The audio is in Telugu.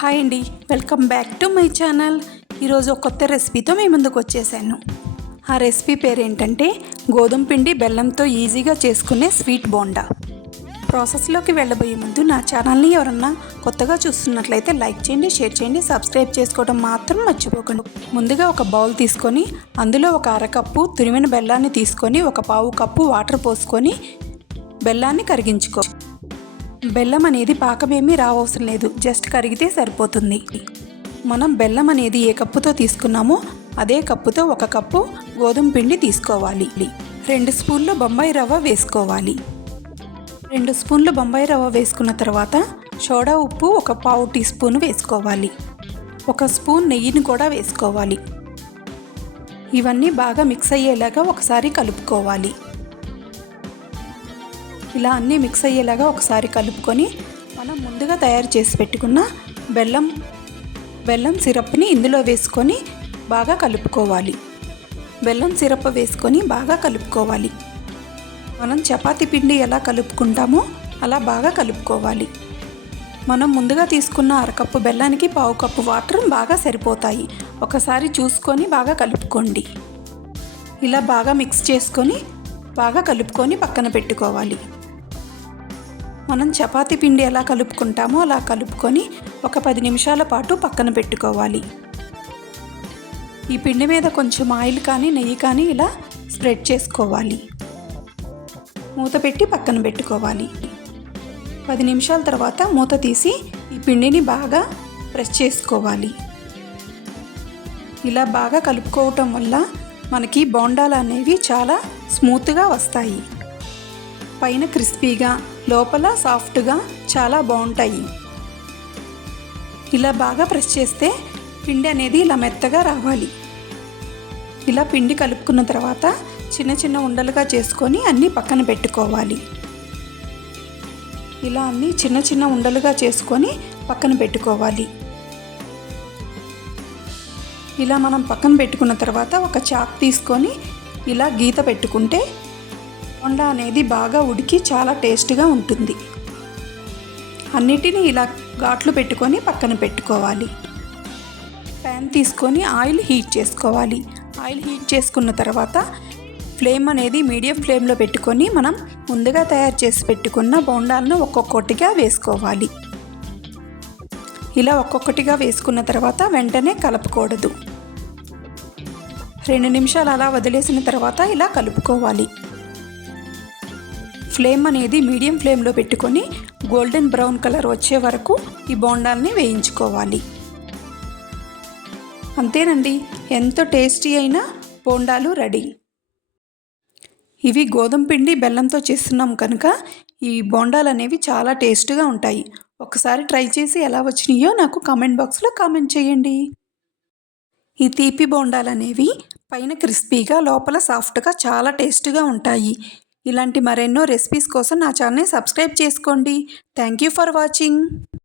హాయ్ అండి, welcome back to my channel. ఈరోజు ఒక కొత్త రెసిపీతో మీ ముందుకు వచ్చేసాను. ఆ రెసిపీ పేరు ఏంటంటే గోధుమ పిండి బెల్లంతో ఈజీగా చేసుకునే స్వీట్ బోండా. ప్రాసెస్లోకి వెళ్ళబోయే ముందు నా ఛానల్ని ఎవరన్నా కొత్తగా చూస్తున్నట్లయితే లైక్ చేయండి, షేర్ చేయండి, సబ్స్క్రైబ్ చేసుకోవడం మాత్రం మర్చిపోకండి. ముందుగా ఒక బౌల్ తీసుకొని అందులో ఒక అరకప్పు తురిమిన బెల్లాన్ని తీసుకొని ఒక పావు కప్పు వాటర్ పోసుకొని బెల్లాన్ని కరిగించుకో. బెల్లం అనేది పాకమేమీ రావసరం లేదు, జస్ట్ కరిగితే సరిపోతుంది. మనం బెల్లం అనేది ఏ కప్పుతో తీసుకున్నామో అదే కప్పుతో ఒక కప్పు గోధుమ పిండి తీసుకోవాలి. 2 స్పూన్ల బొంబాయి రవ్వ వేసుకోవాలి. 2 స్పూన్ల బొంబాయి రవ్వ వేసుకున్న తర్వాత సోడా ఉప్పు ఒక పావు టీ స్పూన్ వేసుకోవాలి. 1 స్పూన్ నెయ్యిని కూడా వేసుకోవాలి. ఇవన్నీ బాగా మిక్స్ అయ్యేలాగా ఒకసారి కలుపుకోవాలి. ఇలా అన్నీ మిక్స్ అయ్యేలాగా ఒకసారి కలుపుకొని మనం ముందుగా తయారు చేసి పెట్టుకున్న బెల్లం సిరప్ని ఇందులో వేసుకొని బాగా కలుపుకోవాలి. బెల్లం సిరప్ వేసుకొని బాగా కలుపుకోవాలి. మనం చపాతీ పిండి ఎలా కలుపుకుంటామో అలా బాగా కలుపుకోవాలి. మనం ముందుగా తీసుకున్న అరకప్పు బెల్లానికి పావు కప్పు వాటర్ బాగా సరిపోతాయి. ఒకసారి చూసుకొని బాగా కలుపుకోండి. ఇలా బాగా మిక్స్ చేసుకొని బాగా కలుపుకొని పక్కన పెట్టుకోవాలి. మనం చపాతీ పిండి ఎలా కలుపుకుంటామో అలా కలుపుకొని ఒక 10 నిమిషాల పాటు పక్కన పెట్టుకోవాలి. ఈ పిండి మీద కొంచెం ఆయిల్ కానీ నెయ్యి కానీ ఇలా స్ప్రెడ్ చేసుకోవాలి. మూత పెట్టి పక్కన పెట్టుకోవాలి. 10 నిమిషాల తర్వాత మూత తీసి ఈ పిండిని బాగా ప్రెస్ చేసుకోవాలి. ఇలా బాగా కలుపుకోవటం వల్ల మనకి బోండాలు అనేవి చాలా స్మూత్గా వస్తాయి. పైన క్రిస్పీగా లోపల సాఫ్ట్గా చాలా బాగుంటాయి. ఇలా బాగా ప్రెస్ చేస్తే పిండి అనేది ఇలా మెత్తగా రావాలి. ఇలా పిండి కలుపుకున్న తర్వాత చిన్న చిన్న ఉండలుగా చేసుకొని అన్నీ పక్కన పెట్టుకోవాలి. ఇలా అన్నీ చిన్న చిన్న ఉండలుగా చేసుకొని పక్కన పెట్టుకోవాలి. ఇలా మనం పక్కన పెట్టుకున్న తర్వాత ఒక చాక్ తీసుకొని ఇలా గీత పెట్టుకుంటే బోండా అనేది బాగా ఉడికి చాలా టేస్ట్గా ఉంటుంది. అన్నిటినీ ఇలా ఘాట్లు పెట్టుకొని పక్కన పెట్టుకోవాలి. ప్యాన్ తీసుకొని ఆయిల్ హీట్ చేసుకోవాలి. ఆయిల్ హీట్ చేసుకున్న తర్వాత ఫ్లేమ్ అనేది మీడియం ఫ్లేమ్లో పెట్టుకొని మనం ముందుగా తయారు చేసి పెట్టుకున్న బోండాలను ఒక్కొక్కటిగా వేసుకోవాలి. ఇలా ఒక్కొక్కటిగా వేసుకున్న తర్వాత వెంటనే కలపకూడదు. 2 నిమిషాలు అలా వదిలేసిన తర్వాత ఇలా కలుపుకోవాలి. ఫ్లేమ్ అనేది మీడియం ఫ్లేమ్లో పెట్టుకొని గోల్డెన్ బ్రౌన్ కలర్ వచ్చే వరకు ఈ బోండాల్ని వేయించుకోవాలి. అంతేనండి, ఎంతో టేస్టీ అయిన బోండాలు రెడీ. ఇవి గోధుమ పిండి బెల్లంతో చేస్తున్నాం కనుక ఈ బోండాలు అనేవి చాలా టేస్ట్గా ఉంటాయి. ఒకసారి ట్రై చేసి ఎలా వచ్చినాయో నాకు కామెంట్ బాక్స్లో కామెంట్ చేయండి. ఈ తీపి బోండాలు అనేవి పైన క్రిస్పీగా లోపల సాఫ్ట్గా చాలా టేస్ట్గా ఉంటాయి. ఇలాంటి మరెన్నో రెసిపీస్ కోసం నా ఛానల్ని సబ్స్క్రైబ్ చేసుకోండి. Thank you for watching.